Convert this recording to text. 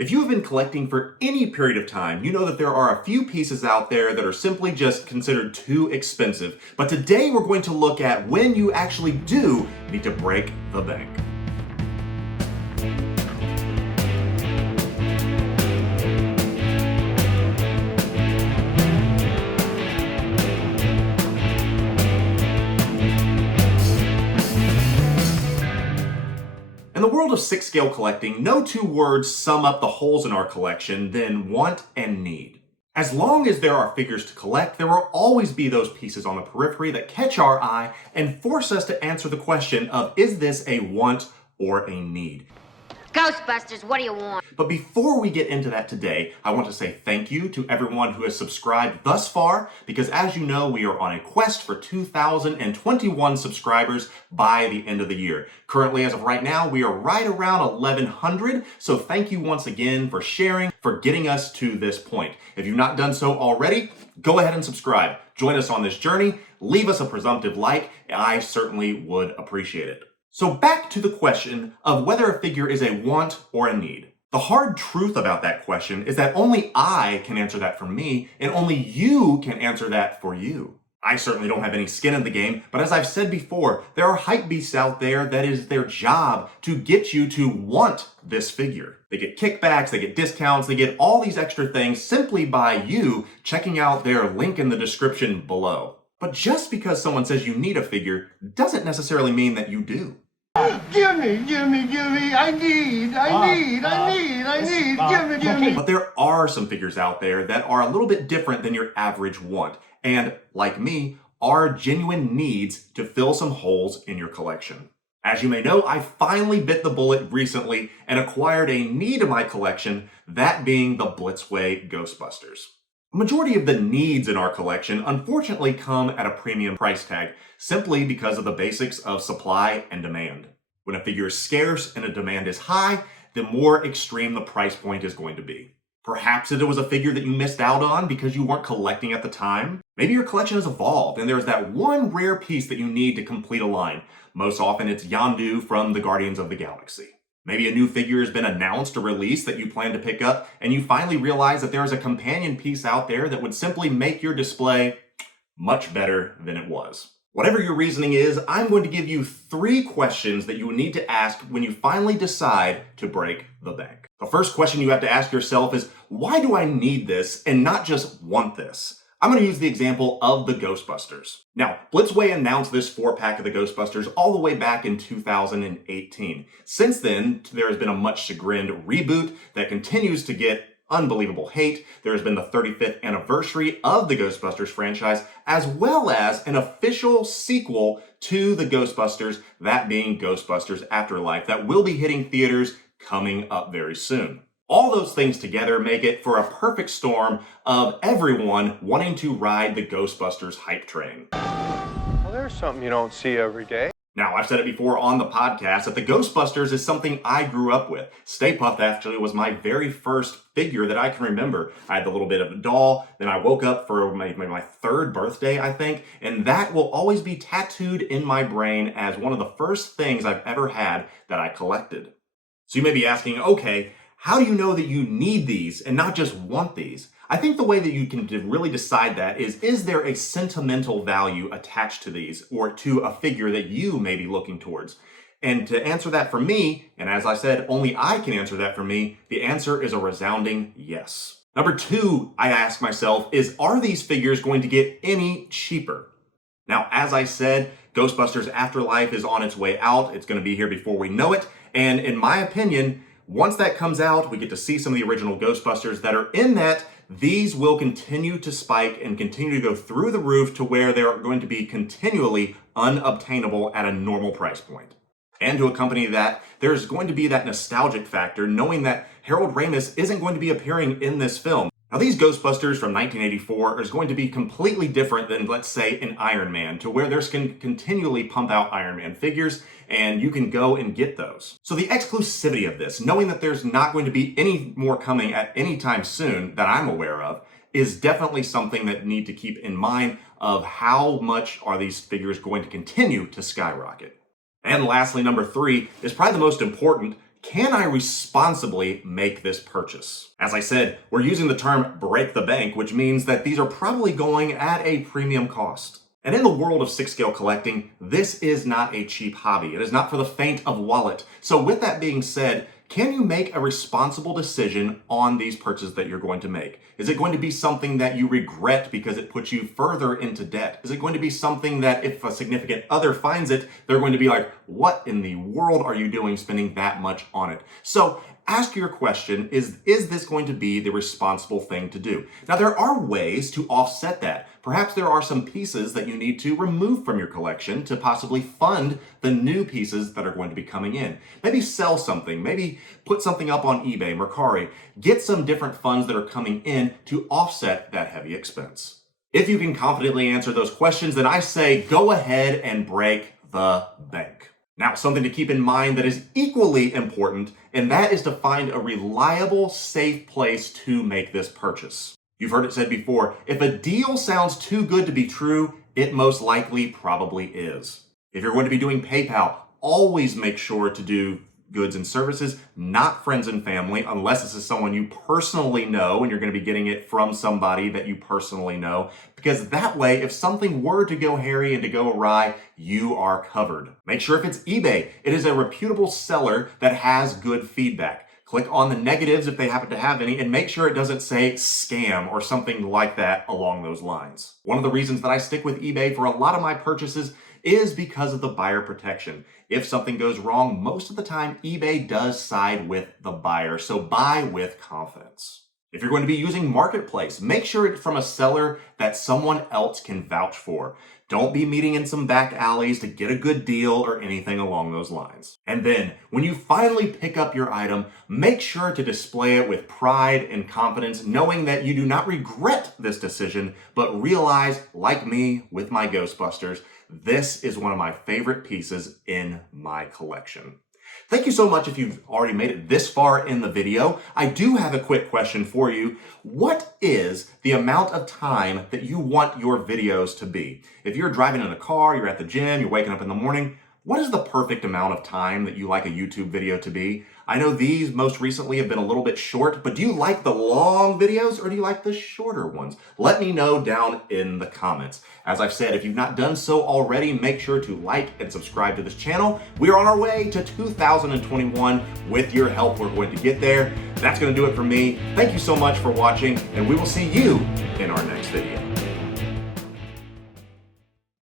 If you have been collecting for any period of time, you know that there are a few pieces out there that are simply just considered too expensive. But today we're going to look at when you actually do need to break the bank. In the world of six scale collecting, no two words sum up the holes in our collection than want and need. As long as there are figures to collect, there will always be those pieces on the periphery that catch our eye and force us to answer the question of, is this a want or a need? Ghostbusters, what do you want? But before we get into that today, I want to say thank you to everyone who has subscribed thus far, because as you know, we are on a quest for 2,021 subscribers by the end of the year. Currently, as of right now, we are right around 1,100, so thank you once again for sharing, for getting us to this point. If you've not done so already, go ahead and subscribe. Join us on this journey, leave us a presumptive like, and I certainly would appreciate it. So back to the question of whether a figure is a want or a need. The hard truth about that question is that only I can answer that for me, and only you can answer that for you. I certainly don't have any skin in the game, but as I've said before, there are hype beasts out there that is their job to get you to want this figure. They get kickbacks, they get discounts, they get all these extra things simply by you checking out their link in the description below. But just because someone says you need a figure doesn't necessarily mean that you do. Give me, I need, give me. But there are some figures out there that are a little bit different than your average want, and like me, are genuine needs to fill some holes in your collection. As you may know, I finally bit the bullet recently and acquired a need in my collection, that being the Blitzway Ghostbusters. A majority of the needs in our collection unfortunately come at a premium price tag, simply because of the basics of supply and demand. When a figure is scarce and a demand is high, the more extreme the price point is going to be. Perhaps it was a figure that you missed out on because you weren't collecting at the time. Maybe your collection has evolved and there's that one rare piece that you need to complete a line. Most often it's Yondu from the Guardians of the Galaxy. Maybe a new figure has been announced or released that you plan to pick up, and you finally realize that there is a companion piece out there that would simply make your display much better than it was. Whatever your reasoning is, I'm going to give you 3 questions that you will need to ask when you finally decide to break the bank. The first question you have to ask yourself is, why do I need this and not just want this? I'm going to use the example of the Ghostbusters. Now, Blitzway announced this 4-pack of the Ghostbusters all the way back in 2018. Since then, there has been a much chagrined reboot that continues to get unbelievable hate. There has been the 35th anniversary of the Ghostbusters franchise, as well as an official sequel to the Ghostbusters, that being Ghostbusters Afterlife, that will be hitting theaters coming up very soon. All those things together make it for a perfect storm of everyone wanting to ride the Ghostbusters hype train. Well, there's something you don't see every day. Now, I've said it before on the podcast that the Ghostbusters is something I grew up with. Stay Puft actually was my very first figure that I can remember. I had the little bit of a doll, then I woke up for my 3rd birthday, I think, and that will always be tattooed in my brain as one of the first things I've ever had that I collected. So you may be asking, okay, how do you know that you need these and not just want these? I think the way that you can really decide that is there a sentimental value attached to these or to a figure that you may be looking towards? And to answer that for me, and as I said, only I can answer that for me, the answer is a resounding yes. Number 2, I ask myself is, are these figures going to get any cheaper? Now, as I said, Ghostbusters Afterlife is on its way out. It's going to be here before we know it. And in my opinion, once that comes out, we get to see some of the original Ghostbusters that are in that. These will continue to spike and continue to go through the roof to where they're going to be continually unobtainable at a normal price point. And to accompany that, there's going to be that nostalgic factor, knowing that Harold Ramis isn't going to be appearing in this film. Now, these Ghostbusters from 1984 is going to be completely different than, let's say, an Iron Man, to where there's can continually pump out Iron Man figures, and you can go and get those. So the exclusivity of this, knowing that there's not going to be any more coming at any time soon that I'm aware of, is definitely something that need to keep in mind of how much are these figures going to continue to skyrocket. And lastly, number 3 is probably the most important. can I responsibly make this purchase? As I said, we're using the term break the bank, which means that these are probably going at a premium cost. And in the world of 6 scale collecting, this is not a cheap hobby. It is not for the faint of wallet. So with that being said, can you make a responsible decision on these purchases that you're going to make? Is it going to be something that you regret because it puts you further into debt? Is it going to be something that if a significant other finds it, they're going to be like, what in the world are you doing spending that much on it? So ask your question, is this going to be the responsible thing to do? Now, there are ways to offset that. Perhaps there are some pieces that you need to remove from your collection to possibly fund the new pieces that are going to be coming in. Maybe sell something, maybe put something up on eBay, Mercari. Get some different funds that are coming in to offset that heavy expense. If you can confidently answer those questions, then I say go ahead and break the bank. Now, something to keep in mind that is equally important, and that is to find a reliable, safe place to make this purchase. You've heard it said before, if a deal sounds too good to be true, it most likely probably is. If you're going to be doing PayPal, always make sure to do goods and services, not friends and family, unless this is someone you personally know and you're going to be getting it from somebody that you personally know, because that way, if something were to go hairy and to go awry, you are covered. Make sure if it's eBay, it is a reputable seller that has good feedback. Click on the negatives if they happen to have any, and make sure it doesn't say scam or something like that along those lines. One of the reasons that I stick with eBay for a lot of my purchases is because of the buyer protection. If something goes wrong, most of the time eBay does side with the buyer, so buy with confidence. If you're going to be using Marketplace, make sure it's from a seller that someone else can vouch for. Don't be meeting in some back alleys to get a good deal or anything along those lines. And then, when you finally pick up your item, make sure to display it with pride and confidence, knowing that you do not regret this decision, but realize, like me with my Ghostbusters, this is one of my favorite pieces in my collection. Thank you so much if you've already made it this far in the video. I do have a quick question for you. What is the amount of time that you want your videos to be? If you're driving in a car, you're at the gym, you're waking up in the morning, what is the perfect amount of time that you like a YouTube video to be? I know these most recently have been a little bit short, but do you like the long videos or do you like the shorter ones? Let me know down in the comments. As I've said, if you've not done so already, make sure to like and subscribe to this channel. We're on our way to 2021. With your help, we're going to get there. That's going to do it for me. Thank you so much for watching, and we will see you in our next video.